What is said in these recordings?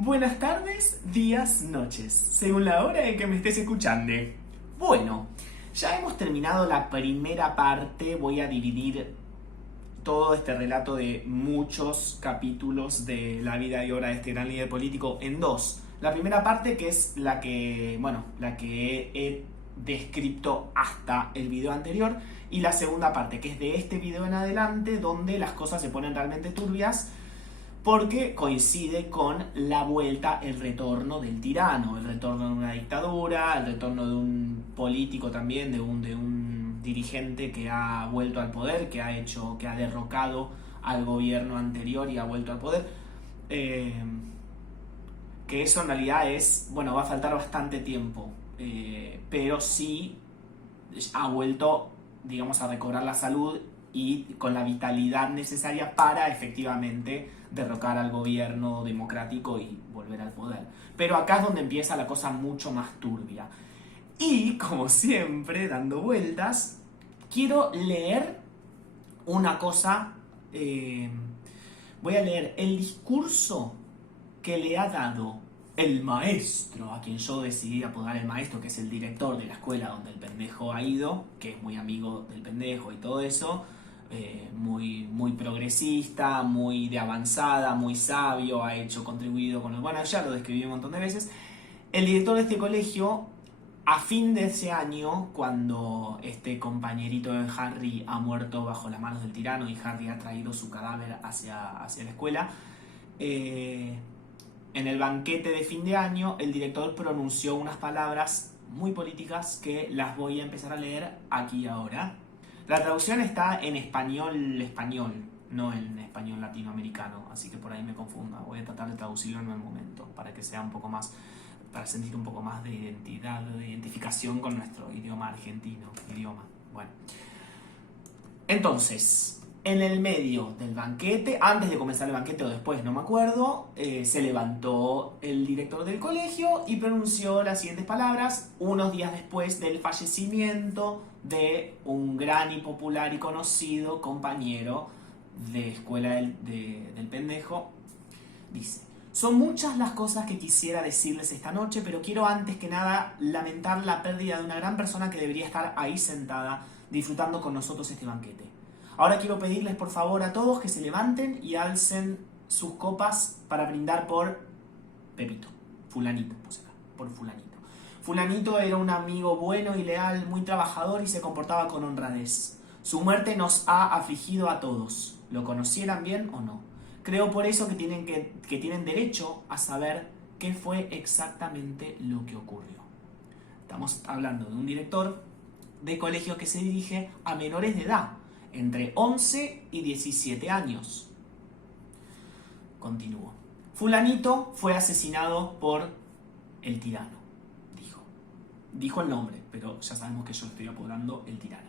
Buenas tardes, días, noches, según la hora en que me estés escuchando. Bueno, ya hemos terminado la primera parte. Voy a dividir todo este relato de muchos capítulos de la vida y obra de este gran líder político en dos. La primera parte, que es la que he descrito hasta el video anterior, y la segunda parte, que es de este video en adelante, donde las cosas se ponen realmente turbias, porque coincide con la vuelta, el retorno del tirano, el retorno de una dictadura, el retorno de un político también, de un dirigente que ha vuelto al poder, que ha derrocado al gobierno anterior y ha vuelto al poder. Que eso en realidad va a faltar bastante tiempo, pero sí ha vuelto, digamos, a recobrar la salud y con la vitalidad necesaria para efectivamente derrocar al gobierno democrático y volver al poder. Pero acá es donde empieza la cosa mucho más turbia. Y, como siempre, dando vueltas, quiero leer una cosa. Voy a leer el discurso que le ha dado el maestro, a quien yo decidí apodar el maestro, que es el director de la escuela donde el pendejo ha ido, que es muy amigo del pendejo y todo eso, muy progresista, muy de avanzada, muy sabio, ha contribuido con bueno, ya lo describí un montón de veces. El director de este colegio, a fin de ese año, cuando este compañerito de Harry ha muerto bajo las manos del tirano y Harry ha traído su cadáver hacia la escuela, en el banquete de fin de año, el director pronunció unas palabras muy políticas que las voy a empezar a leer aquí y ahora. La traducción está en español, no en español latinoamericano, así que por ahí me confunda. Voy a tratar de traducirlo en el momento para que sea un poco más, para sentir un poco más de identidad, de identificación con nuestro idioma argentino. Bueno. Entonces, en el medio del banquete, antes de comenzar el banquete o después, no me acuerdo, se levantó el director del colegio y pronunció las siguientes palabras, unos días después del fallecimiento de un gran y popular y conocido compañero de escuela del pendejo. Dice: son muchas las cosas que quisiera decirles esta noche, pero quiero antes que nada lamentar la pérdida de una gran persona que debería estar ahí sentada disfrutando con nosotros este banquete. Ahora quiero pedirles por favor a todos que se levanten y alcen sus copas para brindar por Pepito, fulanito, puse acá, por fulanito. Fulanito era un amigo bueno y leal, muy trabajador y se comportaba con honradez. Su muerte nos ha afligido a todos, lo conocieran bien o no. Creo por eso que tienen derecho a saber qué fue exactamente lo que ocurrió. Estamos hablando de un director de colegio que se dirige a menores de edad, entre 11 y 17 años. Continúo. Fulanito fue asesinado por el tirano, dijo. Dijo el nombre, pero ya sabemos que yo estoy apodando el tirano.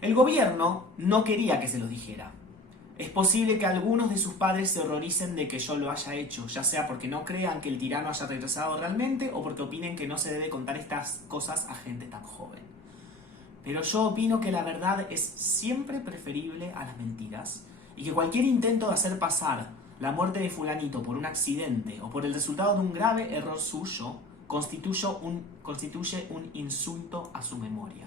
El gobierno no quería que se lo dijera. Es posible que algunos de sus padres se horroricen de que yo lo haya hecho, ya sea porque no crean que el tirano haya regresado realmente o porque opinen que no se debe contar estas cosas a gente tan joven. Pero yo opino que la verdad es siempre preferible a las mentiras y que cualquier intento de hacer pasar la muerte de fulanito por un accidente o por el resultado de un grave error suyo constituye un insulto a su memoria.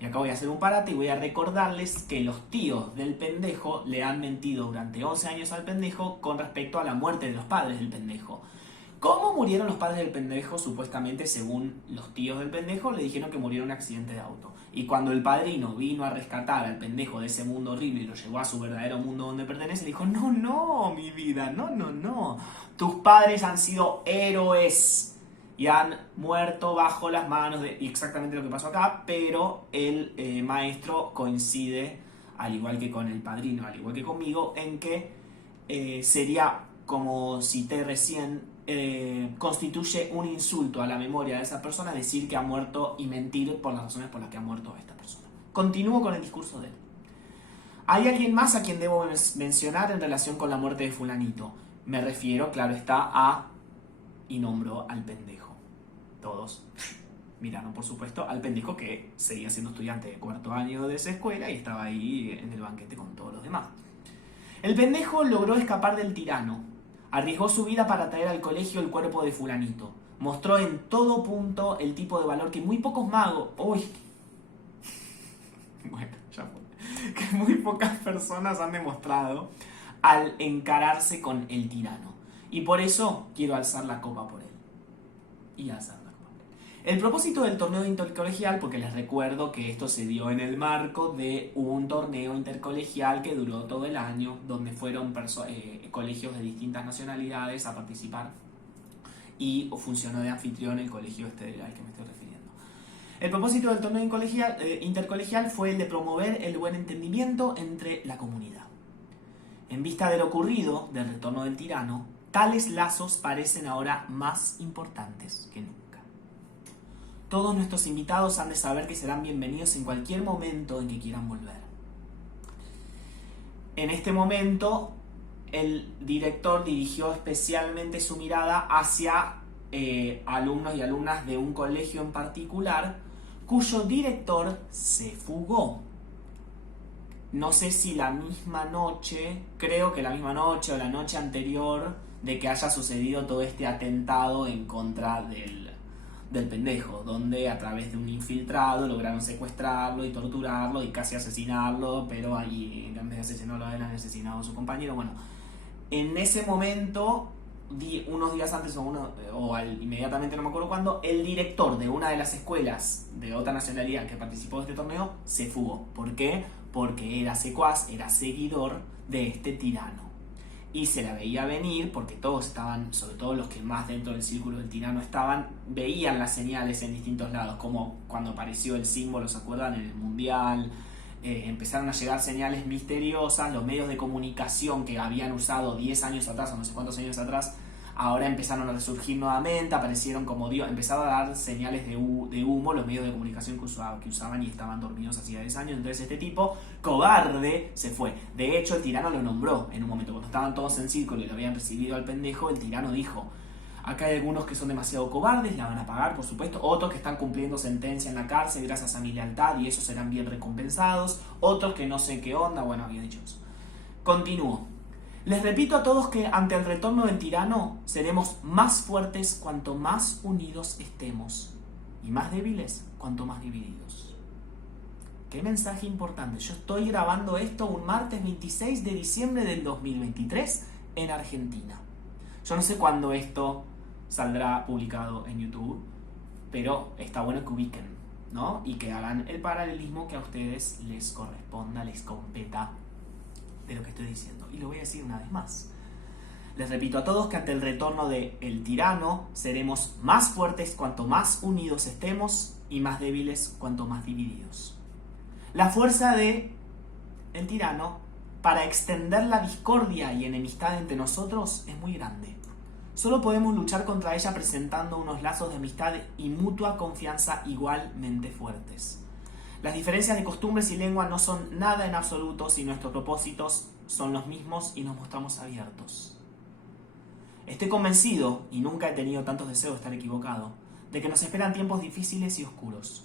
Y acá voy a hacer un parate y voy a recordarles que los tíos del pendejo le han mentido durante 11 años al pendejo con respecto a la muerte de los padres del pendejo. ¿Cómo murieron los padres del pendejo? Supuestamente, según los tíos del pendejo, le dijeron que murieron en un accidente de auto. Y cuando el padrino vino a rescatar al pendejo de ese mundo horrible y lo llevó a su verdadero mundo donde pertenece, dijo: no, mi vida, no. Tus padres han sido héroes y han muerto bajo las manos de... exactamente lo que pasó acá, pero el maestro coincide, al igual que con el padrino, al igual que conmigo, en que sería, como cité recién, constituye un insulto a la memoria de esa persona decir que ha muerto y mentir por las razones por las que ha muerto esta persona. Continúo con el discurso de él. ¿Hay alguien más a quien debo mencionar en relación con la muerte de fulanito? Me refiero, claro está, a... y nombró al pendejo. Todos miraron, por supuesto, al pendejo que seguía siendo estudiante de cuarto año de esa escuela y estaba ahí en el banquete con todos los demás. El pendejo logró escapar del tirano. Arriesgó su vida para traer al colegio el cuerpo de fulanito. Mostró en todo punto el tipo de valor que muy pocos magos... Uy. Bueno, ya fue. Que muy pocas personas han demostrado al encararse con el tirano. Y por eso quiero alzar la copa por él. Y alzar la copa por él. El propósito del torneo intercolegial, porque les recuerdo que esto se dio en el marco de un torneo intercolegial que duró todo el año, donde fueron colegios de distintas nacionalidades a participar, y funcionó de anfitrión el colegio al que me estoy refiriendo. El propósito del torneo intercolegial fue el de promover el buen entendimiento entre la comunidad. En vista de lo ocurrido, del retorno del tirano, tales lazos parecen ahora más importantes que nunca. Todos nuestros invitados han de saber que serán bienvenidos en cualquier momento en que quieran volver. En este momento, el director dirigió especialmente su mirada hacia alumnos y alumnas de un colegio en particular, cuyo director se fugó. No sé si la misma noche, creo que la misma noche o la noche anterior de que haya sucedido todo este atentado en contra del pendejo, donde a través de un infiltrado lograron secuestrarlo y torturarlo y casi asesinarlo, pero ahí en vez de asesinarlo a él han asesinado a su compañero. Bueno, en ese momento, unos días antes inmediatamente, no me acuerdo cuándo, el director de una de las escuelas de otra nacionalidad que participó de este torneo se fugó. ¿Por qué? Porque era secuaz, era seguidor de este tirano. Y se la veía venir porque todos estaban, sobre todo los que más dentro del círculo del tirano estaban, veían las señales en distintos lados, como cuando apareció el símbolo, ¿se acuerdan? En el Mundial. Empezaron a llegar señales misteriosas, los medios de comunicación que habían usado 10 años atrás o no sé cuántos años atrás, ahora empezaron a resurgir nuevamente, aparecieron como Dios, empezaron a dar señales de humo los medios de comunicación que usaban y estaban dormidos hacía 10 años. Entonces este tipo, cobarde, se fue. De hecho, el tirano lo nombró en un momento, cuando estaban todos en círculo y lo habían recibido al pendejo, el tirano dijo: acá hay algunos que son demasiado cobardes, la van a pagar, por supuesto. Otros que están cumpliendo sentencia en la cárcel gracias a mi lealtad y esos serán bien recompensados. Otros que no sé qué onda, bueno, había dicho eso. Continúo. Les repito a todos que ante el retorno del tirano seremos más fuertes cuanto más unidos estemos y más débiles cuanto más divididos. Qué mensaje importante. Yo estoy grabando esto un martes 26 de diciembre del 2023 en Argentina. Yo no sé cuándo esto saldrá publicado en YouTube, pero está bueno que ubiquen, ¿no? Y que hagan el paralelismo que a ustedes les corresponda, les competa de lo que estoy diciendo. Y lo voy a decir una vez más. Les repito a todos que ante el retorno del tirano seremos más fuertes cuanto más unidos estemos y más débiles cuanto más divididos. La fuerza del tirano para extender la discordia y enemistad entre nosotros es muy grande. Solo podemos luchar contra ella presentando unos lazos de amistad y mutua confianza igualmente fuertes. Las diferencias de costumbres y lengua no son nada en absoluto si nuestros propósitos son los mismos y nos mostramos abiertos. Estoy convencido, y nunca he tenido tantos deseos de estar equivocado, de que nos esperan tiempos difíciles y oscuros.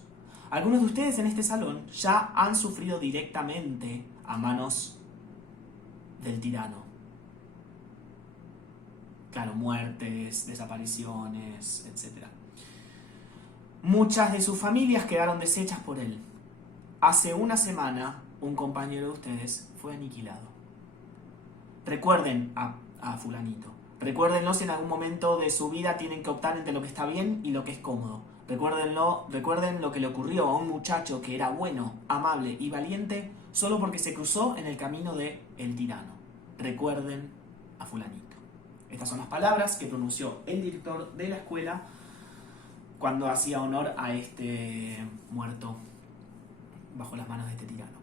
Algunos de ustedes en este salón ya han sufrido directamente a manos del tirano. Claro, muertes, desapariciones, etc. Muchas de sus familias quedaron deshechas por él. Hace una semana, un compañero de ustedes fue aniquilado. Recuerden a fulanito. Recuérdenlo si en algún momento de su vida tienen que optar entre lo que está bien y lo que es cómodo. Recuerden lo que le ocurrió a un muchacho que era bueno, amable y valiente solo porque se cruzó en el camino del tirano. Recuerden a fulanito. Estas son las palabras que pronunció el director de la escuela cuando hacía honor a este muerto bajo las manos de este tirano.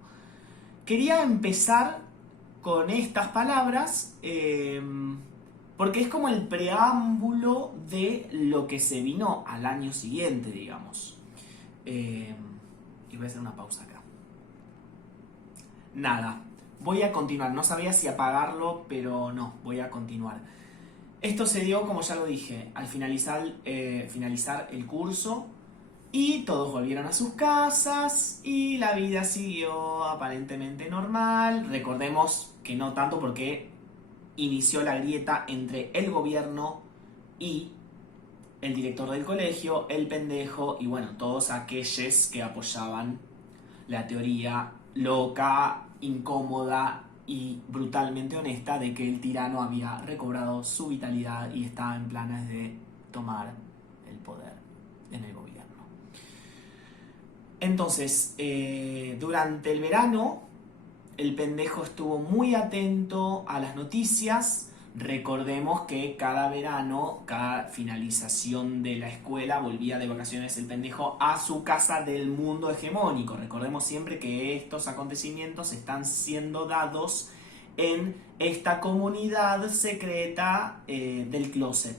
Quería empezar con estas palabras porque es como el preámbulo de lo que se vino al año siguiente, digamos. Y voy a hacer una pausa acá. Nada, voy a continuar. No sabía si apagarlo, pero no, voy a continuar. Esto se dio, como ya lo dije, al finalizar el curso. Y todos volvieron a sus casas y la vida siguió aparentemente normal. Recordemos que no tanto porque inició la grieta entre el gobierno y el director del colegio, el pendejo y bueno, todos aquellos que apoyaban la teoría loca, incómoda y brutalmente honesta de que el tirano había recobrado su vitalidad y estaba en planes de tomar el poder en el gobierno. Entonces, durante el verano, el pendejo estuvo muy atento a las noticias. Recordemos que cada verano, cada finalización de la escuela, volvía de vacaciones el pendejo a su casa del mundo hegemónico. Recordemos siempre que estos acontecimientos están siendo dados en esta comunidad secreta del closet.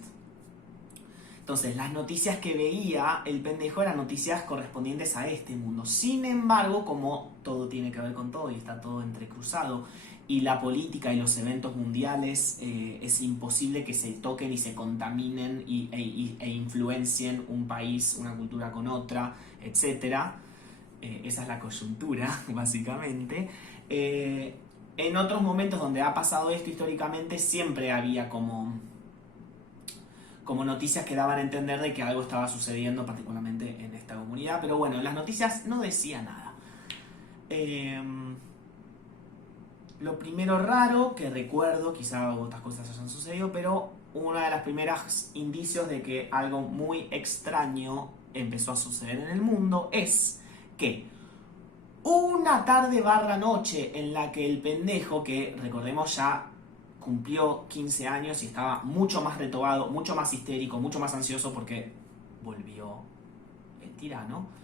Entonces, las noticias que veía el pendejo eran noticias correspondientes a este mundo. Sin embargo, como todo tiene que ver con todo y está todo entrecruzado, y la política y los eventos mundiales es imposible que se toquen y se contaminen e influencien un país, una cultura con otra, etc. Esa es la coyuntura, básicamente. En otros momentos donde ha pasado esto históricamente, siempre había como noticias que daban a entender de que algo estaba sucediendo particularmente en esta comunidad, pero bueno, las noticias no decían nada. Lo primero raro que recuerdo, quizá otras cosas hayan sucedido, pero una de las primeras indicios de que algo muy extraño empezó a suceder en el mundo es que una tarde / noche en la que el pendejo, que recordemos ya cumplió 15 años y estaba mucho más retobado, mucho más histérico, mucho más ansioso porque volvió el tirano.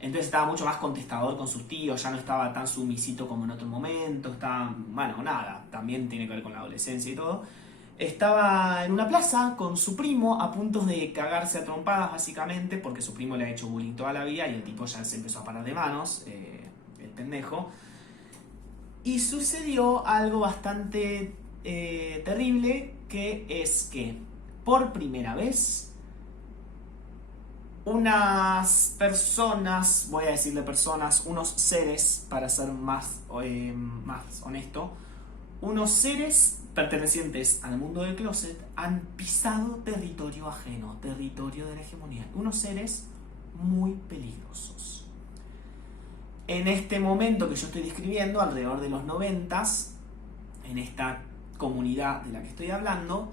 Entonces estaba mucho más contestador con sus tíos, ya no estaba tan sumisito como en otro momento, estaba, bueno, nada, también tiene que ver con la adolescencia y todo. Estaba en una plaza con su primo a punto de cagarse a trompadas básicamente porque su primo le ha hecho bullying toda la vida y el tipo ya se empezó a parar de manos, el pendejo. Y sucedió algo bastante terrible, que es que por primera vez unas personas, voy a decirle personas, unos seres, para ser más honesto, unos seres pertenecientes al mundo del closet han pisado territorio ajeno, territorio de la hegemonía, unos seres muy peligrosos. En este momento que yo estoy describiendo, alrededor de los 90s, en esta comunidad de la que estoy hablando,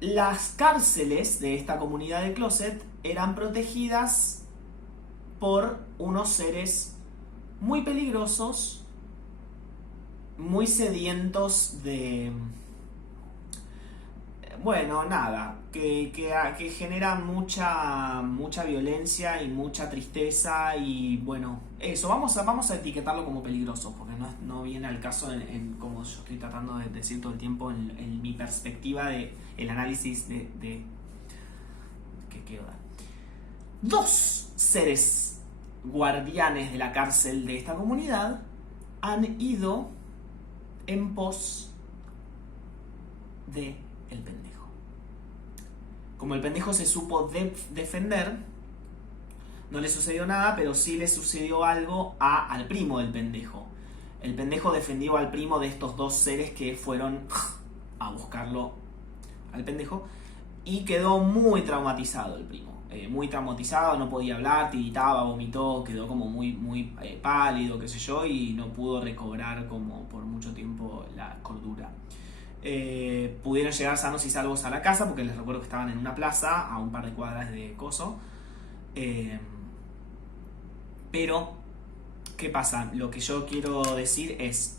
las cárceles de esta comunidad de closet eran protegidas por unos seres muy peligrosos, muy sedientos de... bueno, nada, que generan mucha violencia y mucha tristeza y bueno, eso, vamos a etiquetarlo como peligroso, porque no viene al caso en como yo estoy tratando de decir todo el tiempo en mi perspectiva de el análisis de que quiero dar. Dos seres guardianes de la cárcel de esta comunidad han ido en pos de el pendejo. Como el pendejo se supo defender, no le sucedió nada, pero sí le sucedió algo al primo del pendejo. El pendejo defendió al primo de estos dos seres que fueron a buscarlo al pendejo y quedó muy traumatizado el primo. Muy traumatizado, no podía hablar, tiritaba, vomitó, quedó como muy pálido, qué sé yo, y no pudo recobrar como por mucho tiempo la cordura. Pudieron llegar sanos y salvos a la casa porque les recuerdo que estaban en una plaza a un par de cuadras de Coso. Pero, ¿qué pasa? Lo que yo quiero decir es,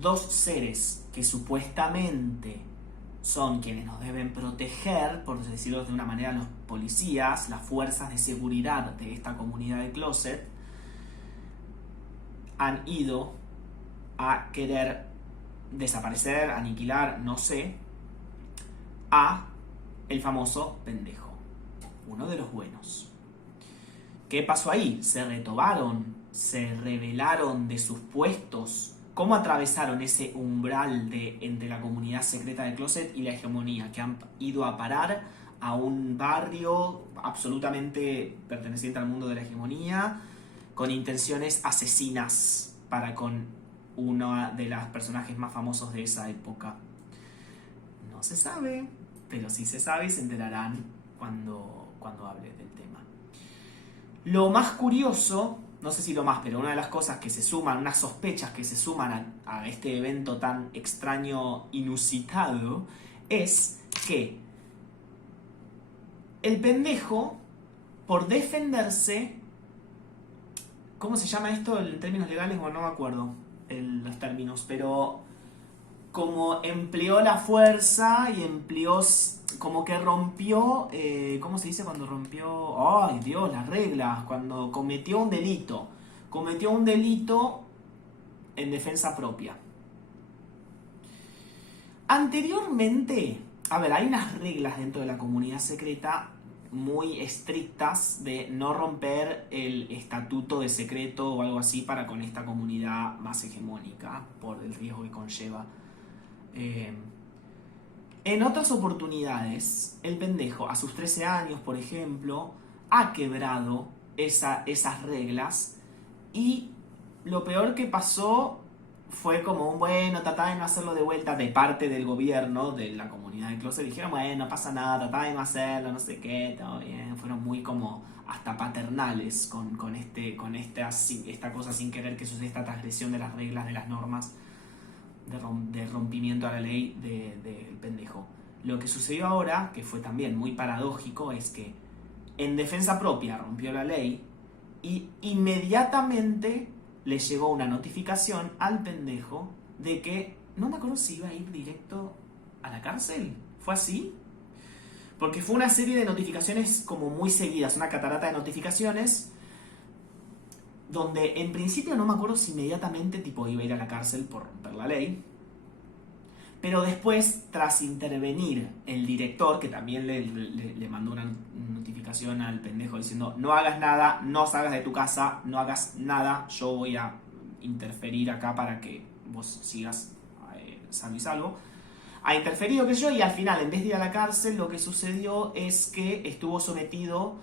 dos seres que supuestamente son quienes nos deben proteger, por decirlo de una manera, los policías, las fuerzas de seguridad de esta comunidad de closet, han ido a querer desaparecer, aniquilar, no sé, a el famoso pendejo, uno de los buenos. ¿Qué pasó ahí? Se retobaron, se rebelaron de sus puestos. ¿Cómo atravesaron ese umbral entre la comunidad secreta del closet y la hegemonía? Que han ido a parar a un barrio absolutamente perteneciente al mundo de la hegemonía, con intenciones asesinas para con uno de los personajes más famosos de esa época. No se sabe, pero sí se sabe y se enterarán cuando hable del tema. Lo más curioso, no sé si lo más, pero una de las cosas que se suman, unas sospechas que se suman a este evento tan extraño, inusitado, es que el pendejo, por defenderse, ¿cómo se llama esto en términos legales? Bueno, no me acuerdo los términos, pero como empleó la fuerza y empleó, como que rompió, ¿cómo se dice cuando rompió? Ay Dios, las reglas, cuando cometió un delito en defensa propia. Anteriormente, a ver, hay unas reglas dentro de la comunidad secreta muy estrictas de no romper el estatuto de secreto o algo así para con esta comunidad más hegemónica por el riesgo que conlleva. En otras oportunidades, el pendejo, a sus 13 años, por ejemplo, ha quebrado esas reglas y lo peor que pasó fue como un bueno, tratá de no hacerlo de vuelta de parte del gobierno, de la comunidad de closet. Dijeron, bueno, no pasa nada, tratá de no hacerlo, no sé qué, todo bien. Fueron muy como hasta paternales con esta cosa sin querer que suceda, esta transgresión de las reglas, de las normas, de rompimiento a la ley del pendejo. Lo que sucedió ahora, que fue también muy paradójico, es que en defensa propia rompió la ley y inmediatamente le llegó una notificación al pendejo de que, no me acuerdo si iba a ir directo a la cárcel. ¿Fue así? Porque fue una serie de notificaciones como muy seguidas, una catarata de notificaciones, donde en principio no me acuerdo si inmediatamente tipo iba a ir a la cárcel por romper la ley. Pero después, tras intervenir el director, que también le mandó una notificación al pendejo diciendo no hagas nada, no salgas de tu casa, no hagas nada, yo voy a interferir acá para que vos sigas sano y salvo. Ha interferido, que yo, y al final, en vez de ir a la cárcel, lo que sucedió es que estuvo sometido,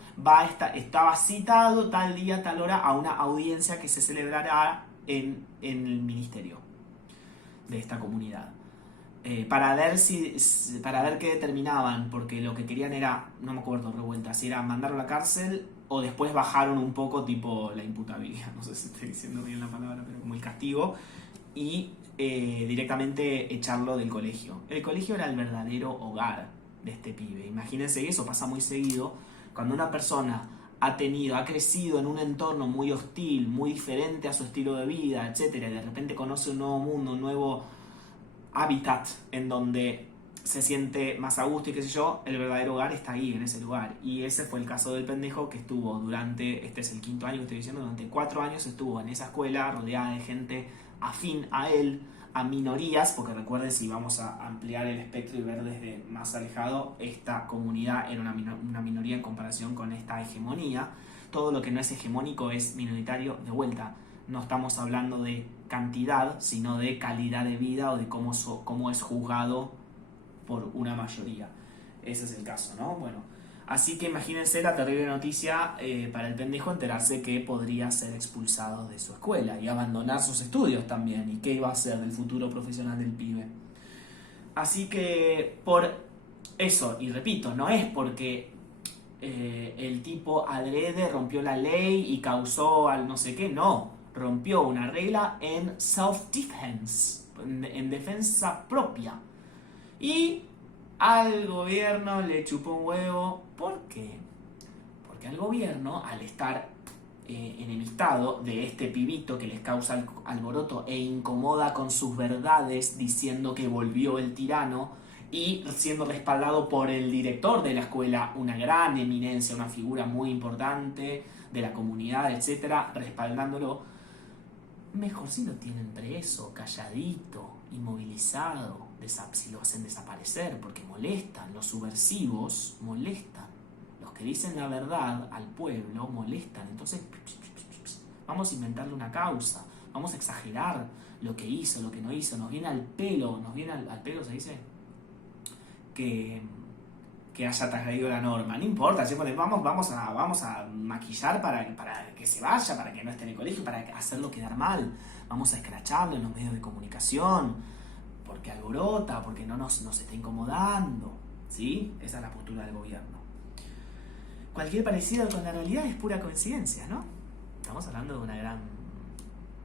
estaba citado tal día, tal hora, a una audiencia que se celebrará en el ministerio de esta comunidad. Para ver qué determinaban, porque lo que querían era, no me acuerdo revuelta, si era mandarlo a la cárcel o después bajaron un poco tipo la imputabilidad, no sé si estoy diciendo bien la palabra, pero como el castigo, y directamente echarlo del colegio. El colegio era el verdadero hogar de este pibe. Imagínense que eso pasa muy seguido cuando una persona ha crecido en un entorno muy hostil, muy diferente a su estilo de vida, etcétera, y de repente conoce un nuevo mundo, un nuevo hábitat en donde se siente más a gusto y qué sé yo, el verdadero hogar está ahí, en ese lugar. Y ese fue el caso del pendejo que estuvo este es el 5º año que estoy diciendo, durante 4 años estuvo en esa escuela rodeada de gente afín a él, a minorías, porque recuerden, si vamos a ampliar el espectro y ver desde más alejado, esta comunidad era una minoría en comparación con esta hegemonía. Todo lo que no es hegemónico es minoritario. De vuelta, no estamos hablando de cantidad, sino de calidad de vida o de cómo es juzgado por una mayoría. Ese es el caso, ¿no? Bueno, así que imagínense la terrible noticia para el pendejo enterarse que podría ser expulsado de su escuela y abandonar sus estudios también. ¿Y qué iba a hacer del futuro profesional del pibe? Así que por eso, y repito, no es porque el tipo adrede rompió la ley y causó al no sé qué, no. Rompió una regla en self-defense, en defensa propia. Y al gobierno le chupó un huevo. ¿Por qué? Porque al gobierno, al estar enemistado de este pibito que les causa alboroto e incomoda con sus verdades, diciendo que volvió el tirano, y siendo respaldado por el director de la escuela, una gran eminencia, una figura muy importante de la comunidad, etcétera, respaldándolo, mejor si lo tienen preso, calladito, inmovilizado, si lo hacen desaparecer, porque molestan, los subversivos molestan, los que dicen la verdad al pueblo molestan. Entonces vamos a inventarle una causa, vamos a exagerar lo que hizo, lo que no hizo, nos viene al pelo, se dice, que que haya transgredido la norma. No importa, vamos a maquillar para que se vaya, para que no esté en el colegio, para hacerlo quedar mal. Vamos a escracharlo en los medios de comunicación, porque alborota, porque nos está incomodando. ¿Sí? Esa es la postura del gobierno. Cualquier parecido con la realidad es pura coincidencia, ¿no? Estamos hablando de una gran...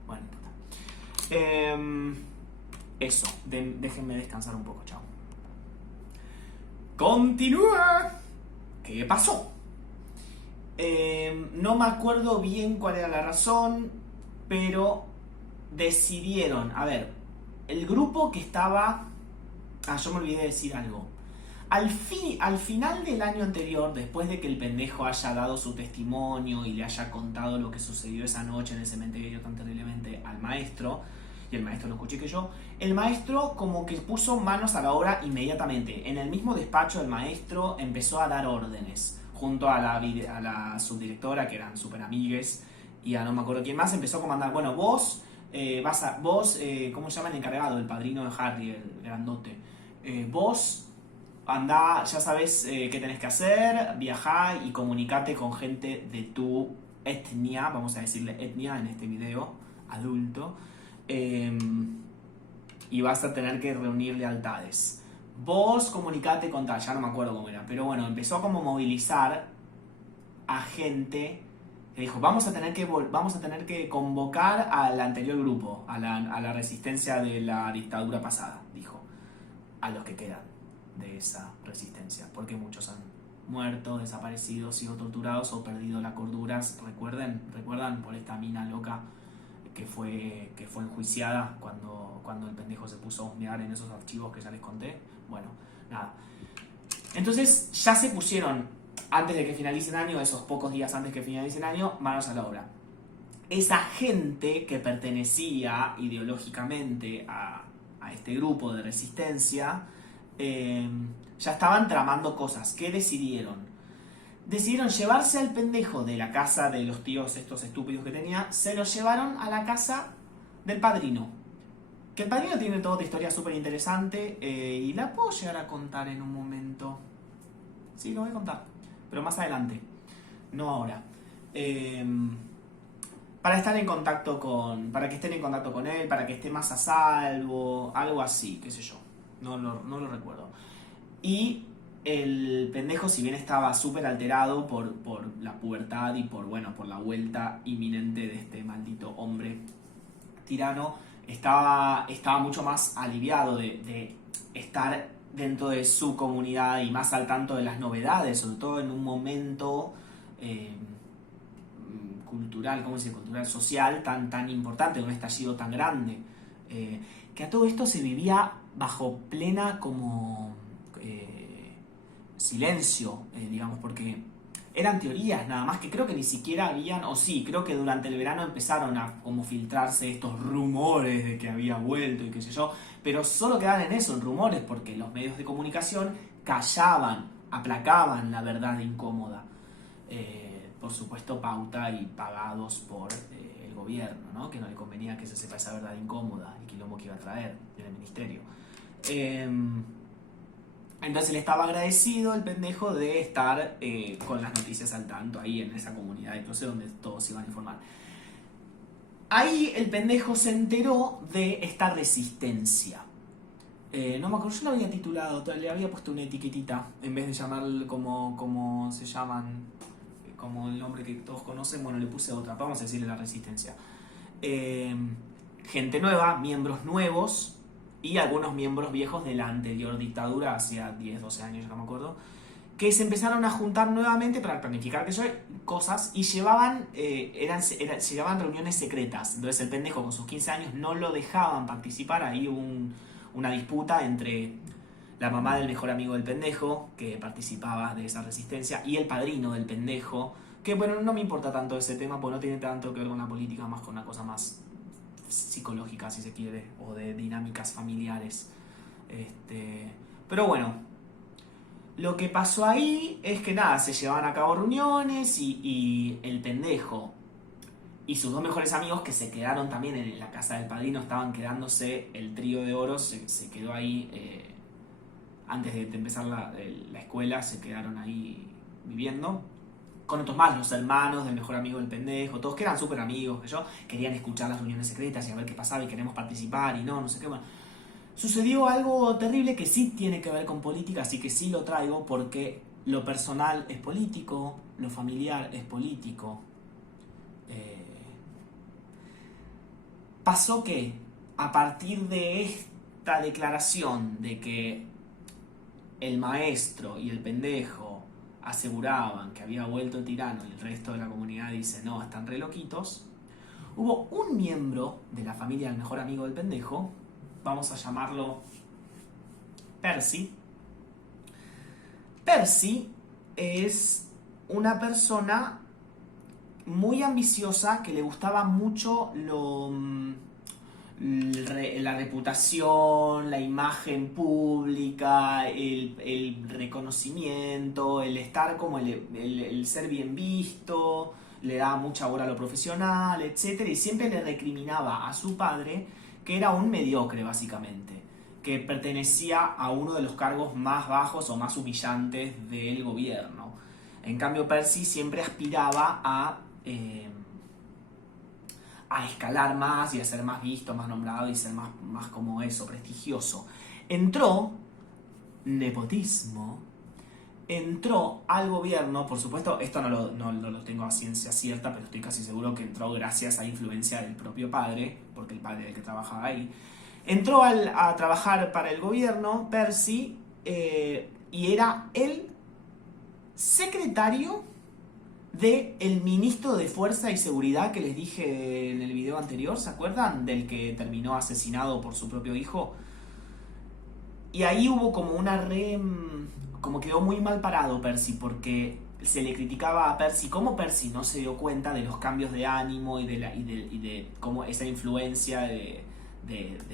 Bueno, no importa. Eso, déjenme descansar un poco, chao. Continúa. ¿Qué pasó? No me acuerdo bien cuál era la razón, pero decidieron, a ver, el grupo que estaba... yo me olvidé de decir algo. Al final del año anterior, después de que el pendejo haya dado su testimonio y le haya contado lo que sucedió esa noche en el cementerio tan terriblemente al maestro, y el maestro lo escuché que yo, el maestro como que puso manos a la obra inmediatamente. En el mismo despacho el maestro empezó a dar órdenes, junto a la subdirectora, que eran súper amigues, y a no me acuerdo quién más, empezó a comandar, bueno, vos, ¿cómo se llama el encargado? El padrino de Harry, el grandote. Vos... Andá, ya sabes qué tenés que hacer, viajá y comunicate con gente de tu etnia, vamos a decirle etnia en este video, adulto, y vas a tener que reunir lealtades. Vos comunicate con tal, ya no me acuerdo cómo era, pero bueno, empezó a como movilizar a gente que dijo, vamos a tener que convocar al anterior grupo, a la resistencia de la dictadura pasada, dijo, a los que quedan de esa resistencia, porque muchos han muerto, desaparecido, sido torturados o perdido la cordura. ¿Recuerdan por esta mina loca que fue enjuiciada cuando el pendejo se puso a husmear en esos archivos que ya les conté? Bueno, nada. Entonces ya se pusieron, antes de que finalice el año, esos pocos días antes que finalice el año, manos a la obra. Esa gente que pertenecía ideológicamente a este grupo de resistencia, ya estaban tramando cosas. ¿Qué decidieron? Decidieron llevarse al pendejo de la casa de los tíos estos estúpidos que tenía, se lo llevaron a la casa del padrino. Que el padrino tiene toda otra historia súper interesante y la puedo llegar a contar en un momento. Sí, lo voy a contar, pero más adelante, no ahora. Para estar en contacto para que estén en contacto con él, para que esté más a salvo, algo así, qué sé yo. No lo recuerdo. Y el pendejo, si bien estaba súper alterado por la pubertad y por la vuelta inminente de este maldito hombre tirano, estaba mucho más aliviado de estar dentro de su comunidad y más al tanto de las novedades, sobre todo en un momento cultural, ¿cómo se dice? Cultural, social tan importante, un estallido tan grande. Que a todo esto se vivía bajo plena como silencio, digamos, porque eran teorías nada más, que creo que ni siquiera habían, o sí, creo que durante el verano empezaron a como filtrarse estos rumores de que había vuelto y qué sé yo, pero solo quedaban en eso, en rumores, porque los medios de comunicación callaban, aplacaban la verdad incómoda, por supuesto pauta y pagados por el gobierno, ¿no? Que no le convenía que se sepa esa verdad incómoda, el quilombo que iba a traer del ministerio. Entonces él estaba agradecido, el pendejo, de estar con las noticias al tanto ahí en esa comunidad, entonces donde todos se iban a informar. Ahí el pendejo se enteró de esta resistencia. No me acuerdo, yo lo había titulado, le había puesto una etiquetita, en vez de llamarlo como se llaman, como el nombre que todos conocen, bueno, le puse otra, vamos a decirle la resistencia. Gente nueva, miembros nuevos, y algunos miembros viejos de la anterior dictadura, hacía 10, 12 años, no me acuerdo, que se empezaron a juntar nuevamente para planificar cosas y llevaban reuniones secretas. Entonces el pendejo con sus 15 años no lo dejaban participar. Ahí hubo una disputa entre la mamá del mejor amigo del pendejo, que participaba de esa resistencia, y el padrino del pendejo, que bueno, no me importa tanto ese tema, porque no tiene tanto que ver con la política, más con una cosa más psicológica, si se quiere, o de dinámicas familiares. Pero bueno, lo que pasó ahí es que nada, se llevaban a cabo reuniones y el pendejo y sus dos mejores amigos, que se quedaron también en la casa del padrino, estaban quedándose, el trío de oro se quedó ahí antes de empezar la escuela, se quedaron ahí viviendo. Con otros más, los hermanos del mejor amigo del pendejo, todos que eran súper amigos, que yo, querían escuchar las reuniones secretas y a ver qué pasaba y queremos participar y no sé qué, bueno. Sucedió algo terrible que sí tiene que ver con política, así que sí lo traigo porque lo personal es político, lo familiar es político. Pasó que a partir de esta declaración de que el maestro y el pendejo aseguraban que había vuelto tirano y el resto de la comunidad dice no, están re loquitos, hubo un miembro de la familia del mejor amigo del pendejo, vamos a llamarlo Percy. Percy es una persona muy ambiciosa que le gustaba mucho la reputación, la imagen pública, el reconocimiento, el estar como el ser bien visto, le daba mucha bola a lo profesional, etc. Y siempre le recriminaba a su padre que era un mediocre, básicamente, que pertenecía a uno de los cargos más bajos o más humillantes del gobierno. En cambio, Percy siempre aspiraba a escalar más y a ser más visto, más nombrado y ser más como eso, prestigioso. Entró nepotismo, entró al gobierno, por supuesto, esto no lo tengo a ciencia cierta, pero estoy casi seguro que entró gracias a influencia del propio padre, porque el padre era el que trabajaba ahí. Entró a trabajar para el gobierno, Percy, y era el secretario del ministro de Fuerza y Seguridad que les dije en el video anterior, ¿se acuerdan? Del que terminó asesinado por su propio hijo. Y ahí hubo como como quedó muy mal parado Percy, porque se le criticaba a Percy cómo Percy no se dio cuenta de los cambios de ánimo y de cómo esa influencia de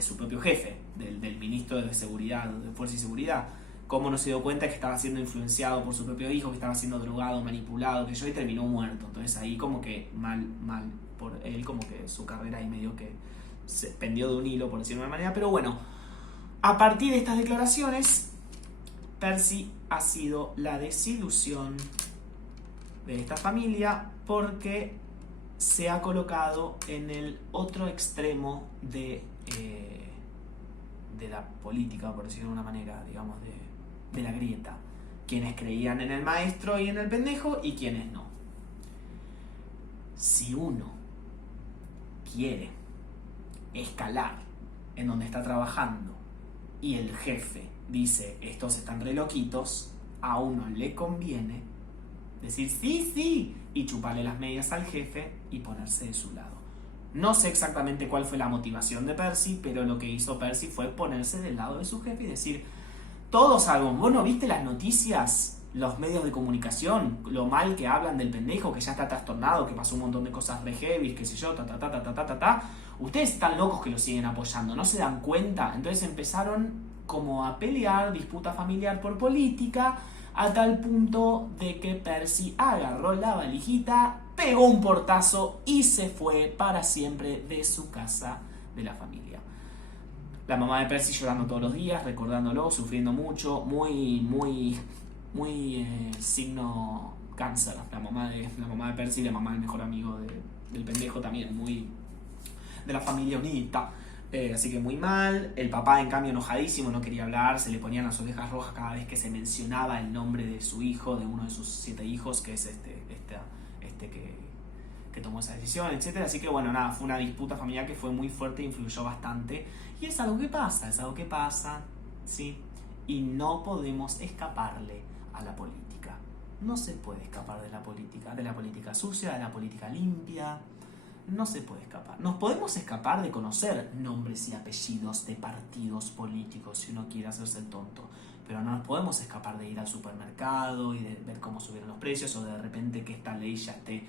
su propio jefe, del ministro de Seguridad, de Fuerza y Seguridad. Cómo no se dio cuenta que estaba siendo influenciado por su propio hijo, que estaba siendo drogado, manipulado, que yo, y terminó muerto. Entonces ahí como que mal por él, como que su carrera ahí medio que se pendió de un hilo, por decirlo de una manera. Pero bueno, a partir de estas declaraciones, Percy ha sido la desilusión de esta familia porque se ha colocado en el otro extremo de la política, por decirlo de una manera, digamos, de la grieta. Quienes creían en el maestro y en el pendejo y quienes no. Si uno quiere escalar en donde está trabajando y el jefe dice estos están re loquitos, a uno le conviene decir sí y chuparle las medias al jefe y ponerse de su lado. No sé exactamente cuál fue la motivación de Percy, pero lo que hizo Percy fue ponerse del lado de su jefe y decir todos algo. ¿Vos no viste las noticias, los medios de comunicación, lo mal que hablan del pendejo, que ya está trastornado, que pasó un montón de cosas re heavy, qué sé yo, Ustedes están locos que lo siguen apoyando, ¿no se dan cuenta? Entonces empezaron como a pelear, disputa familiar por política, a tal punto de que Percy agarró la valijita, pegó un portazo y se fue para siempre de su casa de la familia. La mamá de Percy llorando todos los días, recordándolo, sufriendo mucho, muy signo cáncer. La mamá de Percy, la mamá del mejor amigo del pendejo también, muy de la familia unita. Así que muy mal. El papá, en cambio, enojadísimo, no quería hablar, se le ponían las orejas rojas cada vez que se mencionaba el nombre de su hijo, de uno de sus 7 hijos, que es que tomó esa decisión, etc. Así que bueno, nada, fue una disputa familiar que fue muy fuerte e influyó bastante. Y es algo que pasa, ¿sí? Y no podemos escaparle a la política. No se puede escapar de la política sucia, de la política limpia. No se puede escapar. Nos podemos escapar de conocer nombres y apellidos de partidos políticos si uno quiere hacerse el tonto. Pero no nos podemos escapar de ir al supermercado y de ver cómo subieron los precios o de repente que esta ley ya esté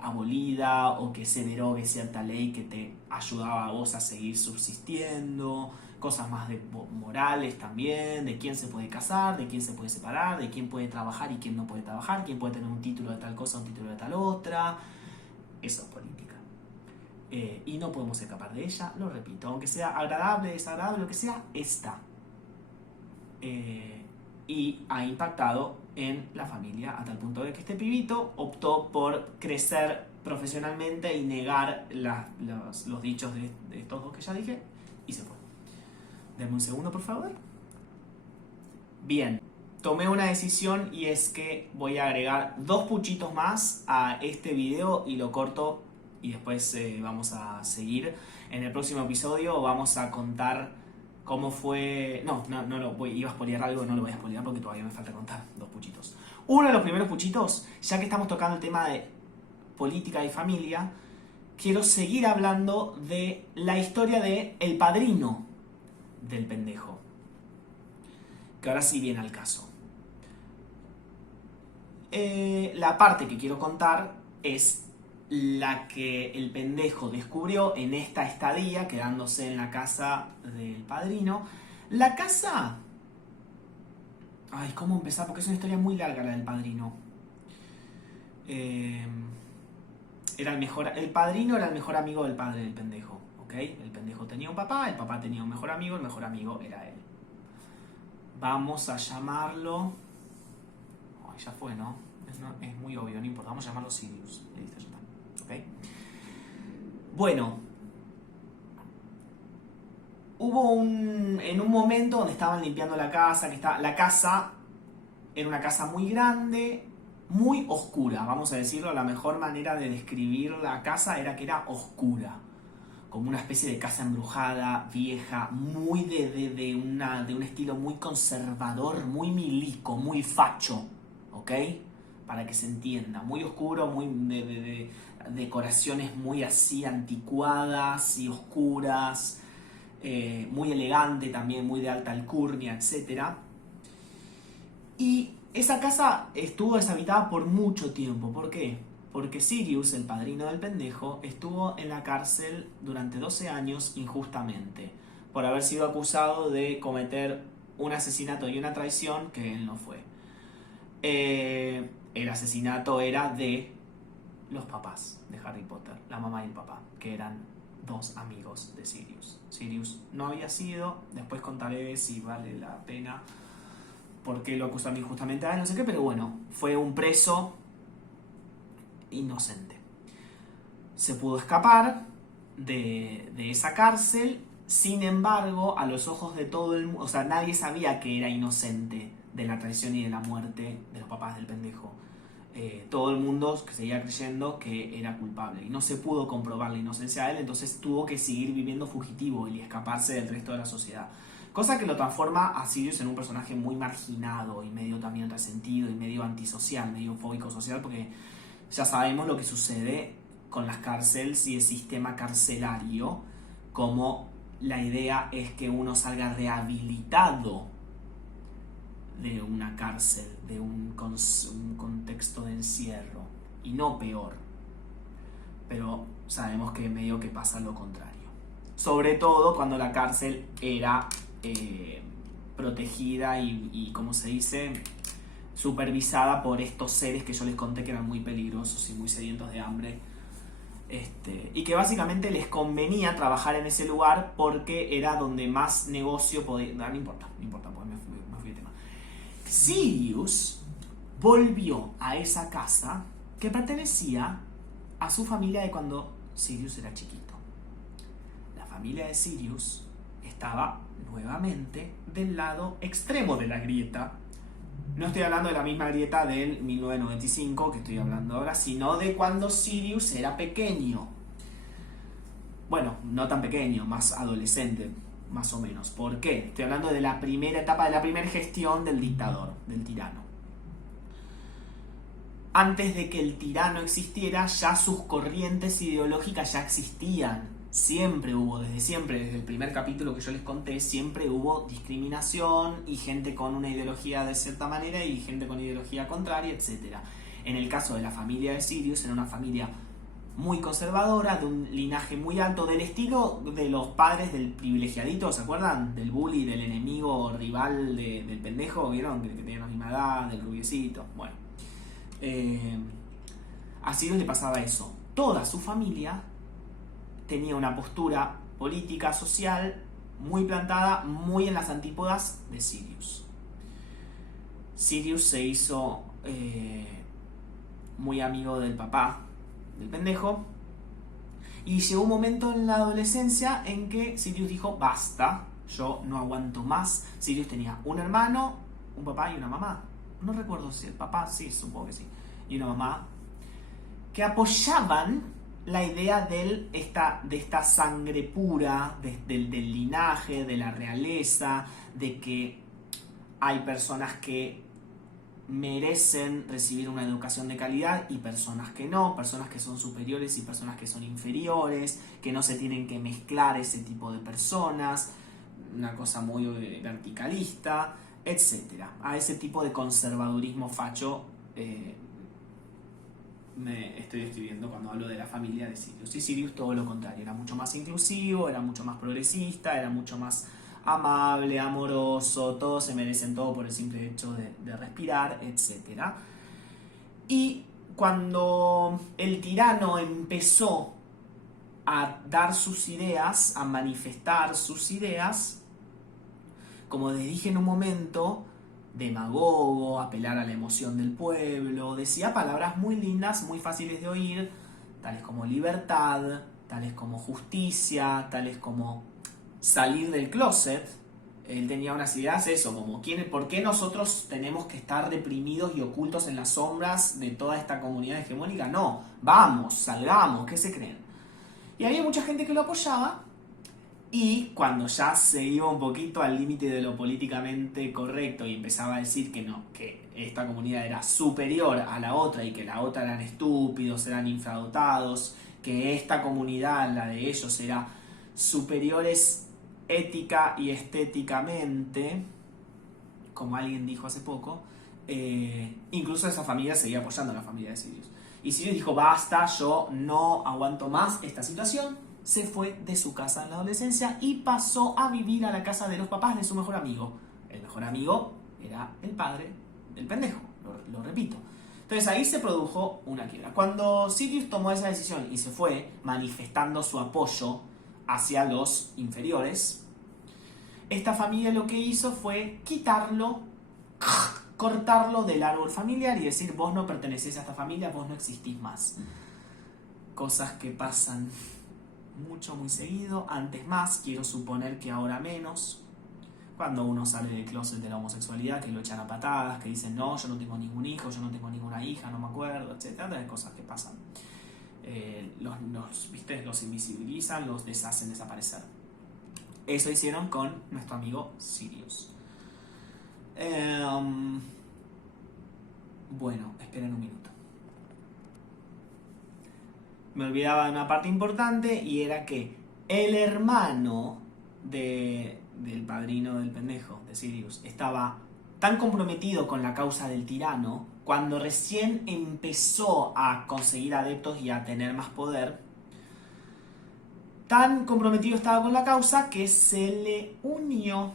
abolida o que se derogue cierta ley que te ayudaba a vos a seguir subsistiendo. Cosas más de morales también, de quién se puede casar, de quién se puede separar, de quién puede trabajar y quién no puede trabajar, quién puede tener un título de tal cosa, un título de tal otra. Eso es política. Y no podemos escapar de ella, lo repito, aunque sea agradable, desagradable, lo que sea, está. y ha impactado en la familia a tal punto de que este pibito optó por crecer profesionalmente y negar los dichos de estos dos que ya dije y se fue. Deme un segundo, por favor. Bien, tomé una decisión y es que voy a agregar 2 puchitos más a este video y lo corto y después vamos a seguir. En el próximo episodio vamos a contar cómo fue... iba a spoilear algo, no lo voy a spoilear porque todavía me falta contar 2 puchitos. Uno de los primeros puchitos, ya que estamos tocando el tema de política y familia, quiero seguir hablando de la historia de el padrino del pendejo. Que ahora sí viene al caso. La parte que quiero contar es la que el pendejo descubrió en esta estadía, quedándose en la casa del padrino. La casa... Ay, ¿cómo empezar? Porque es una historia muy larga la del padrino. El padrino era el mejor amigo del padre del pendejo, ¿ok? El pendejo tenía un papá, el papá tenía un mejor amigo, el mejor amigo era él. Vamos a llamarlo... Oh, ya fue, ¿no? Es muy obvio, no importa. Vamos a llamarlo Sirius. Listo, ya está. ¿Ok? Bueno. En un momento donde estaban limpiando la casa, la casa era una casa muy grande, muy oscura. Vamos a decirlo, la mejor manera de describir la casa era que era oscura. Como una especie de casa embrujada, vieja, muy de un estilo muy conservador, muy milico, muy facho, ¿ok? Para que se entienda, muy oscuro, muy de decoraciones muy así anticuadas y oscuras, muy elegante también, muy de alta alcurnia, etc. Y esa casa estuvo deshabitada por mucho tiempo. ¿Por qué? Porque Sirius, el padrino del pendejo, estuvo en la cárcel durante 12 años injustamente, por haber sido acusado de cometer un asesinato y una traición que él no fue. El asesinato era de los papás de Harry Potter, la mamá y el papá, que eran 2 amigos de Sirius. Sirius no había sido, después contaré si vale la pena, por qué lo acusaron injustamente a él, no sé qué, pero bueno, fue un preso inocente. Se pudo escapar de esa cárcel, sin embargo, a los ojos de todo el mundo, o sea, nadie sabía que era inocente de la traición y de la muerte de los papás del pendejo. Todo el mundo seguía creyendo que era culpable y no se pudo comprobar la inocencia de él, entonces tuvo que seguir viviendo fugitivo y escaparse del resto de la sociedad. Cosa que lo transforma a Sirius en un personaje muy marginado y medio también resentido y medio antisocial, medio fóbico social, porque ya sabemos lo que sucede con las cárceles y el sistema carcelario, como la idea es que uno salga rehabilitado de una cárcel, de un contexto de encierro, y no peor. Pero sabemos que medio que pasa lo contrario. Sobre todo cuando la cárcel era protegida y, como se dice, supervisada por estos seres que yo les conté que eran muy peligrosos y muy sedientos de hambre. Y que básicamente les convenía trabajar en ese lugar porque era donde más negocio podía... No importa, porque me fui de tema. Sirius volvió a esa casa que pertenecía a su familia de cuando Sirius era chiquito. La familia de Sirius estaba nuevamente del lado extremo de la grieta. No estoy hablando de la misma grieta del 1995 que estoy hablando ahora, sino de cuando Sirius era pequeño. Bueno, no tan pequeño, más adolescente, más o menos. ¿Por qué? Estoy hablando de la primera etapa, de la primera gestión del dictador, del tirano. Antes de que el tirano existiera, ya sus corrientes ideológicas ya existían. Siempre hubo, desde el primer capítulo que yo les conté, siempre hubo discriminación y gente con una ideología de cierta manera y gente con ideología contraria, etc. En el caso de la familia de Sirius, era una familia muy conservadora, de un linaje muy alto, del estilo de los padres del privilegiadito, ¿se acuerdan? Del bully, del enemigo rival del pendejo, ¿vieron? Que tenían la misma edad, del rubiecito. Bueno, a Sirius le pasaba eso. Toda su familia tenía una postura política, social, muy plantada, muy en las antípodas de Sirius. Sirius se hizo muy amigo del papá del pendejo. Y llegó un momento en la adolescencia en que Sirius dijo, basta, yo no aguanto más. Sirius tenía un hermano, un papá y una mamá. No recuerdo si el papá, sí, supongo que sí. Y una mamá que apoyaban la idea de esta sangre pura, del linaje, de la realeza, de que hay personas que merecen recibir una educación de calidad y personas que no, personas que son superiores y personas que son inferiores, que no se tienen que mezclar ese tipo de personas, una cosa muy verticalista, etc. A ese tipo de conservadurismo facho me estoy describiendo cuando hablo de la familia de Sirius. Y Sirius todo lo contrario, era mucho más inclusivo, era mucho más progresista, era mucho más amable, amoroso, todos se merecen todo por el simple hecho de respirar, etc. Y cuando el tirano empezó a dar sus ideas, a manifestar sus ideas, como les dije en un momento, demagogo, apelar a la emoción del pueblo, decía palabras muy lindas, muy fáciles de oír, tales como libertad, tales como justicia, tales como salir del closet. Él tenía unas ideas, eso, como ¿por qué nosotros tenemos que estar deprimidos y ocultos en las sombras de toda esta comunidad hegemónica? No, vamos, salgamos, ¿qué se creen? Y había mucha gente que lo apoyaba, y cuando ya se iba un poquito al límite de lo políticamente correcto y empezaba a decir que no, que esta comunidad era superior a la otra y que la otra eran estúpidos, eran infradotados, que esta comunidad, la de ellos, era superiores ética y estéticamente, como alguien dijo hace poco, incluso esa familia seguía apoyando a la familia de Sirius. Y Sirius dijo, basta, yo no aguanto más esta situación. Se fue de su casa en la adolescencia y pasó a vivir a la casa de los papás de su mejor amigo. El mejor amigo era el padre del pendejo, lo repito. Entonces ahí se produjo una quiebra. Cuando Sirius tomó esa decisión y se fue manifestando su apoyo hacia los inferiores, esta familia lo que hizo fue quitarlo, cortarlo del árbol familiar y decir, vos no pertenecés a esta familia, vos no existís más. Cosas que pasan mucho, muy seguido, antes más, quiero suponer que ahora menos. Cuando uno sale del closet de la homosexualidad, que lo echan a patadas, que dicen, no, yo no tengo ningún hijo, yo no tengo ninguna hija, no me acuerdo, etc. Hay cosas que pasan. Los invisibilizan, los deshacen desaparecer. Eso hicieron con nuestro amigo Sirius. Bueno, esperen un minuto. Me olvidaba de una parte importante y era que el hermano del padrino del pendejo, de Sirius, estaba tan comprometido con la causa del tirano, cuando recién empezó a conseguir adeptos y a tener más poder, tan comprometido estaba con la causa que se le unió,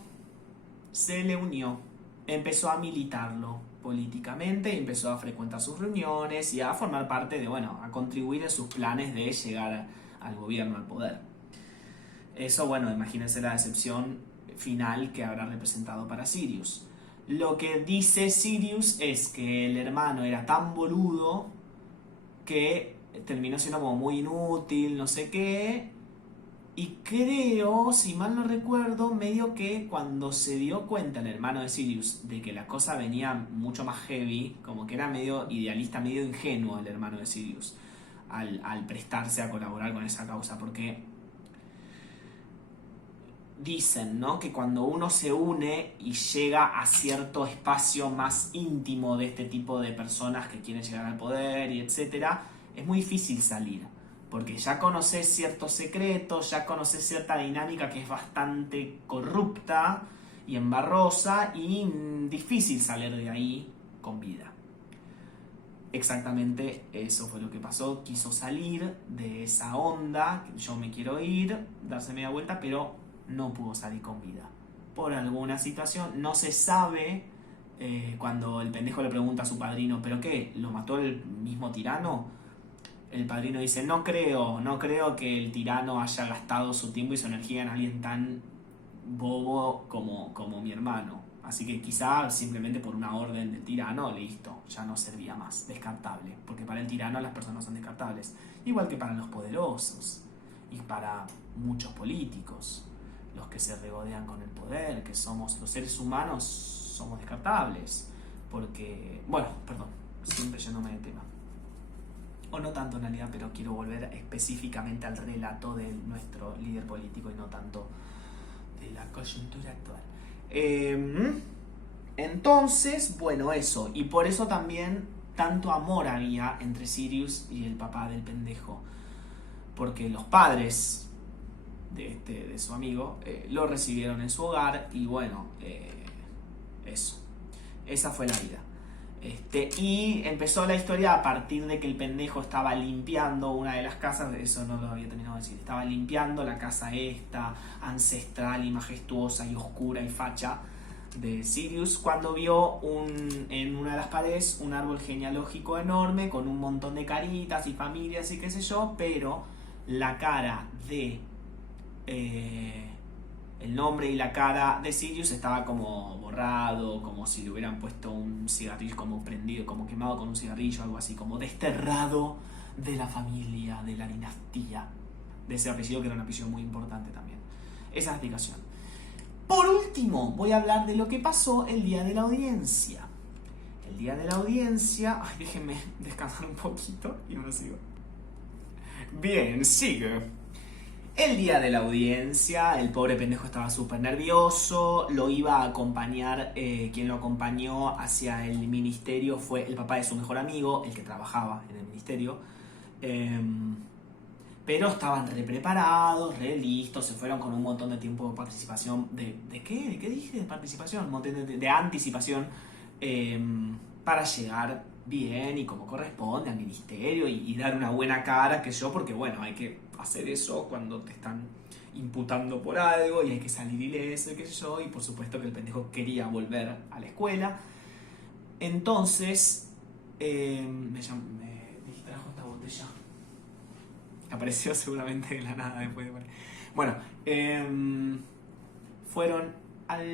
empezó a militarlo políticamente y empezó a frecuentar sus reuniones y a formar parte de, a contribuir en sus planes de llegar al gobierno, al poder. Eso, imagínense la decepción final que habrá representado para Sirius. Lo que dice Sirius es que el hermano era tan boludo que terminó siendo como muy inútil, no sé qué. Y creo, si mal no recuerdo, medio que cuando se dio cuenta el hermano de Sirius de que la cosa venía mucho más heavy, como que era medio idealista, medio ingenuo el hermano de Sirius al prestarse a colaborar con esa causa, porque dicen, ¿no?, que cuando uno se une y llega a cierto espacio más íntimo de este tipo de personas que quieren llegar al poder y etcétera, es muy difícil salir. Porque ya conoces ciertos secretos, ya conoces cierta dinámica que es bastante corrupta y embarrosa y difícil salir de ahí con vida. Exactamente eso fue lo que pasó. Quiso salir de esa onda, yo me quiero ir, darse media vuelta, pero no pudo salir con vida. Por alguna situación, no se sabe. Cuando el pendejo le pregunta a su padrino, ¿pero qué? ¿Lo mató el mismo tirano? El padrino dice, no creo que el tirano haya gastado su tiempo y su energía en alguien tan bobo como mi hermano. Así que quizá simplemente por una orden del tirano, listo, ya no servía más, descartable. Porque para el tirano las personas son descartables. Igual que para los poderosos y para muchos políticos, los que se regodean con el poder, que somos los seres humanos, somos descartables. Porque, bueno, perdón, siempre yéndome de tema. O no tanto en realidad, pero quiero volver específicamente al relato de nuestro líder político y no tanto de la coyuntura actual. Entonces, bueno, eso. Y por eso también tanto amor había entre Sirius y el papá del pendejo. Porque los padres de su amigo lo recibieron en su hogar y bueno, eso. Esa fue la vida. Y empezó la historia a partir de que el pendejo estaba limpiando una de las casas, eso no lo había terminado de decir, estaba limpiando la casa esta, ancestral y majestuosa y oscura y facha de Sirius, cuando vio en una de las paredes un árbol genealógico enorme con un montón de caritas y familias y qué sé yo, pero la cara de... el nombre y la cara de Sirius estaba como borrado, como si le hubieran puesto un cigarrillo, como prendido, como quemado con un cigarrillo, algo así, como desterrado de la familia, de la dinastía, de ese apellido que era un apellido muy importante también. Esa es la explicación. Por último, voy a hablar de lo que pasó el día de la audiencia. El día de la audiencia... Ay, déjenme descansar un poquito y me sigo. Bien, sigue. El día de la audiencia, el pobre pendejo estaba súper nervioso, lo iba a acompañar, quien lo acompañó hacia el ministerio fue el papá de su mejor amigo, el que trabajaba en el ministerio, pero estaban re preparados, re listos, se fueron con un montón de tiempo de participación, ¿de qué? ¿De qué dije? De participación, un montón de anticipación, para llegar bien y como corresponde al ministerio y dar una buena cara, que yo, porque bueno, hay que hacer eso cuando te están imputando por algo y hay que salir ileso y qué sé yo, y por supuesto que el pendejo quería volver a la escuela. Entonces me distrajo esta botella, apareció seguramente de la nada después de... Bueno, fueron al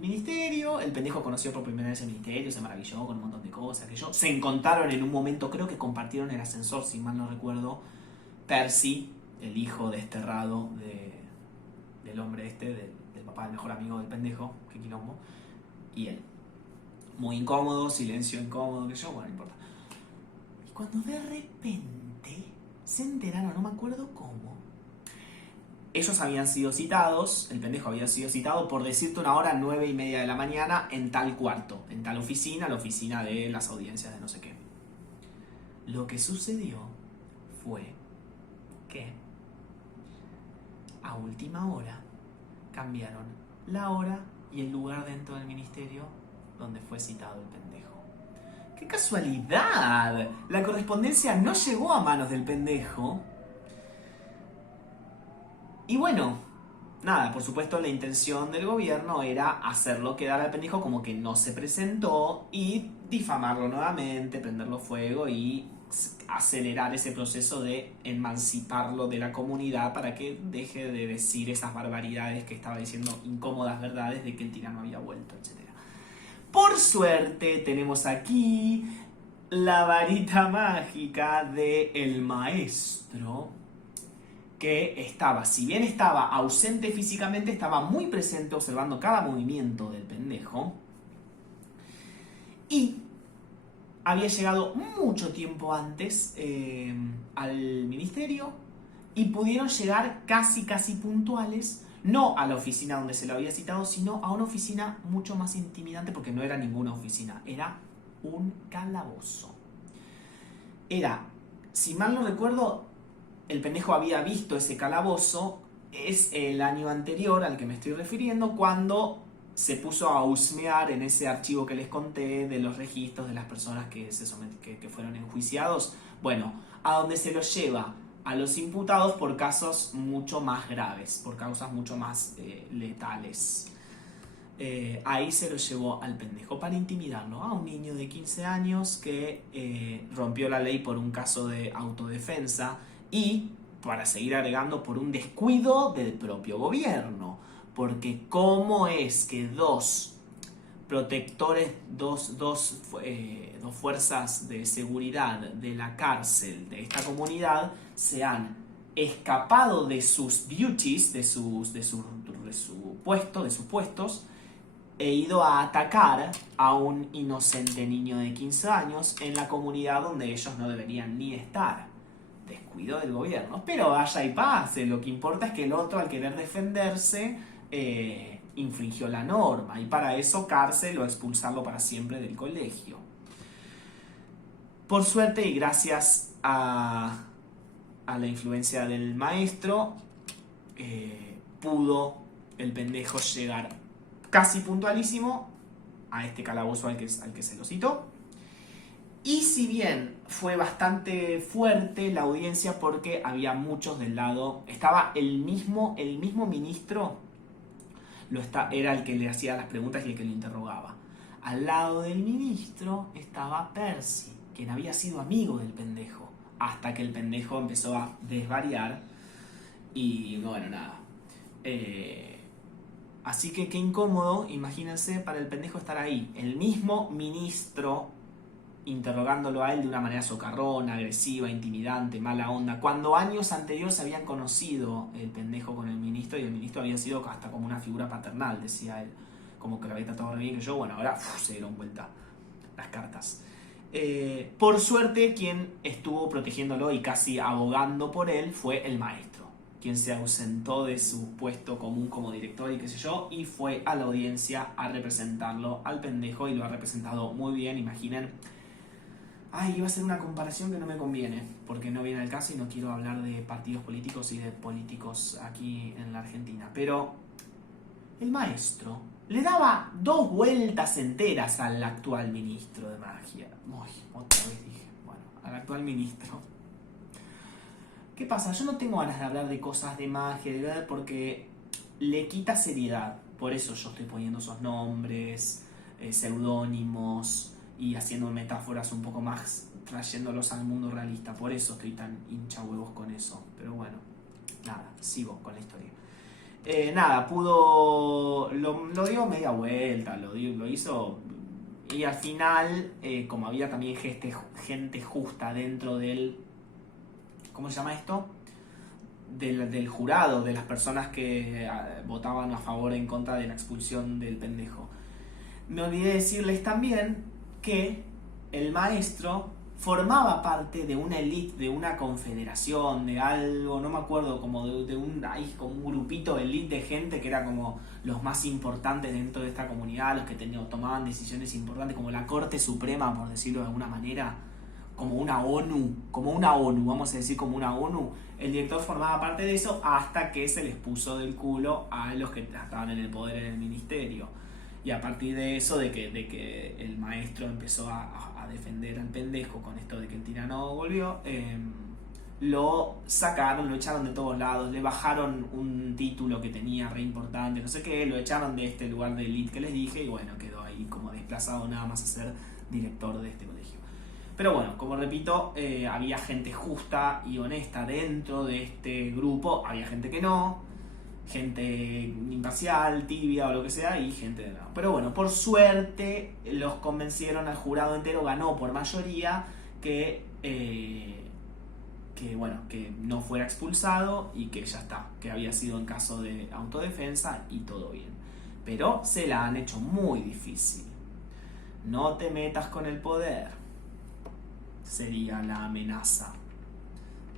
ministerio, el pendejo conoció por primera vez el ministerio, se maravilló con un montón de cosas, que yo, se encontraron en un momento, creo que compartieron el ascensor, si mal no recuerdo, Percy, el hijo desterrado del hombre del papá del mejor amigo del pendejo, que quilombo, y él. Muy incómodo, silencio incómodo, que yo, bueno, no importa. Y cuando de repente se enteraron, no me acuerdo cómo, ellos habían sido citados, el pendejo había sido citado por decirte una hora, 9:30 de la mañana, en tal cuarto, en tal oficina, la oficina de las audiencias de no sé qué. Lo que sucedió fue que a última hora cambiaron la hora y el lugar dentro del ministerio donde fue citado el pendejo. ¡Qué casualidad! La correspondencia no llegó a manos del pendejo. Y bueno, nada, por supuesto la intención del gobierno era hacerlo quedar al pendejo como que no se presentó y difamarlo nuevamente, prenderlo fuego y acelerar ese proceso de emanciparlo de la comunidad para que deje de decir esas barbaridades que estaba diciendo, incómodas verdades de que el tirano había vuelto, etc. Por suerte tenemos aquí la varita mágica del maestro, que estaba, si bien estaba ausente físicamente, estaba muy presente observando cada movimiento del pendejo. Y había llegado mucho tiempo antes al ministerio y pudieron llegar casi puntuales, no a la oficina donde se lo había citado, sino a una oficina mucho más intimidante, porque no era ninguna oficina, era un calabozo. Era, si mal no recuerdo, el pendejo había visto ese calabozo, es el año anterior al que me estoy refiriendo, cuando se puso a husmear en ese archivo que les conté de los registros de las personas que fueron enjuiciados. Bueno, a donde se los lleva a los imputados por casos mucho más graves, por causas mucho más letales. Ahí se lo llevó al pendejo para intimidarlo, a un niño de 15 años que rompió la ley por un caso de autodefensa y, para seguir agregando, por un descuido del propio gobierno. Porque ¿cómo es que dos protectores, dos fuerzas de seguridad de la cárcel de esta comunidad se han escapado de sus duties, de sus puestos, e ido a atacar a un inocente niño de 15 años en la comunidad donde ellos no deberían ni estar. Descuido del gobierno. Pero vaya y pase, lo que importa es que el otro, al querer defenderse, infringió la norma, y para eso cárcel o expulsarlo para siempre del colegio. Por suerte y gracias a la influencia del maestro, pudo el pendejo llegar casi puntualísimo a este calabozo al que se lo citó. Y si bien fue bastante fuerte la audiencia porque había muchos del lado, estaba el mismo ministro, era el que le hacía las preguntas y el que lo interrogaba. Al lado del ministro estaba Percy, quien había sido amigo del pendejo, hasta que el pendejo empezó a desvariar y bueno, nada. Así que qué incómodo, imagínense, para el pendejo estar ahí. El mismo ministro interrogándolo a él de una manera socarrona, agresiva, intimidante, mala onda, cuando años anteriores se habían conocido el pendejo con el ministro y el ministro había sido hasta como una figura paternal, decía él, como que lo había tratado bien que yo. Bueno, ahora se dieron vuelta las cartas. Por suerte, quien estuvo protegiéndolo y casi abogando por él fue el maestro, quien se ausentó de su puesto común como director y qué sé yo, y fue a la audiencia a representarlo al pendejo, y lo ha representado muy bien. Imaginen. Iba a ser una comparación que no me conviene, porque no viene al caso y no quiero hablar de partidos políticos y de políticos aquí en la Argentina. Pero el maestro le daba 2 vueltas enteras al actual ministro de magia. Otra vez dije, bueno, al actual ministro. ¿Qué pasa? Yo no tengo ganas de hablar de cosas de magia, de verdad, porque le quita seriedad. Por eso yo estoy poniendo esos nombres, seudónimos, y haciendo metáforas un poco más, trayéndolos al mundo realista. Por eso estoy tan hincha huevos con eso. Pero bueno, nada, sigo con la historia. Lo dio media vuelta, lo hizo, y al final, como había también gente justa dentro del, ¿cómo se llama esto? Del jurado, de las personas que votaban a favor o en contra de la expulsión del pendejo. Me olvidé decirles también que el maestro formaba parte de una elite, de una confederación, de algo, no me acuerdo, como de como un grupito elite de gente que era como los más importantes dentro de esta comunidad, los que tomaban decisiones importantes, como la Corte Suprema, por decirlo de alguna manera, como una ONU, vamos a decir como una ONU. El director formaba parte de eso hasta que se les puso del culo a los que estaban en el poder en el ministerio. Y a partir de eso, de que el maestro empezó a defender al pendejo con esto de que el tirano volvió, lo sacaron, lo echaron de todos lados, le bajaron un título que tenía re importante, no sé qué, lo echaron de este lugar de elite que les dije, y bueno, quedó ahí como desplazado nada más a ser director de este colegio. Pero bueno, como repito, había gente justa y honesta dentro de este grupo, había gente que no, gente imparcial, tibia o lo que sea, y gente de nada. Pero bueno, por suerte los convencieron, al jurado entero ganó por mayoría que no fuera expulsado y que ya está, que había sido en caso de autodefensa y todo bien. Pero se la han hecho muy difícil. No te metas con el poder, sería la amenaza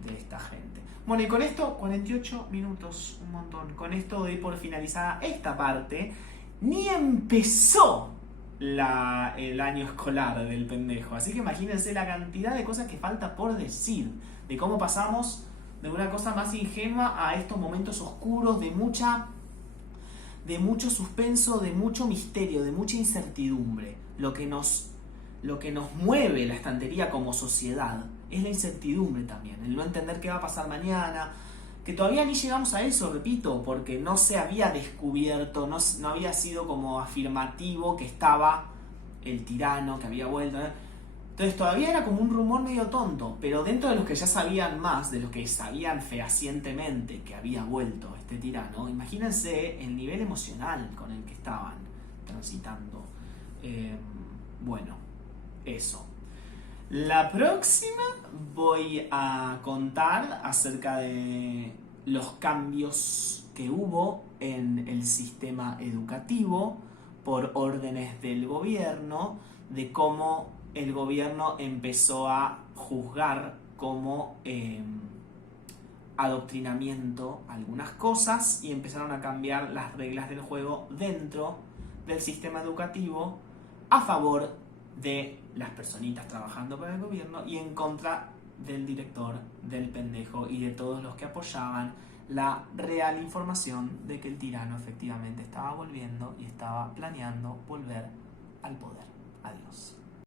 de esta gente. Bueno, y con esto, 48 minutos, un montón. Con esto doy por finalizada esta parte. Ni empezó el año escolar del pendejo. Así que imagínense la cantidad de cosas que falta por decir. De cómo pasamos de una cosa más ingenua a estos momentos oscuros de mucho suspenso, de mucho misterio, de mucha incertidumbre. Lo que nos mueve la estantería como sociedad es la incertidumbre también, el no entender qué va a pasar mañana, que todavía ni llegamos a eso, repito, porque no se había descubierto, no había sido como afirmativo que estaba el tirano, que había vuelto. Entonces todavía era como un rumor medio tonto, pero dentro de los que ya sabían más, de los que sabían fehacientemente que había vuelto este tirano, imagínense el nivel emocional con el que estaban transitando bueno, eso. La próxima voy a contar acerca de los cambios que hubo en el sistema educativo por órdenes del gobierno, de cómo el gobierno empezó a juzgar como adoctrinamiento algunas cosas y empezaron a cambiar las reglas del juego dentro del sistema educativo a favor de las personitas trabajando para el gobierno y en contra del director, del pendejo y de todos los que apoyaban la real información de que el tirano efectivamente estaba volviendo y estaba planeando volver al poder. Adiós.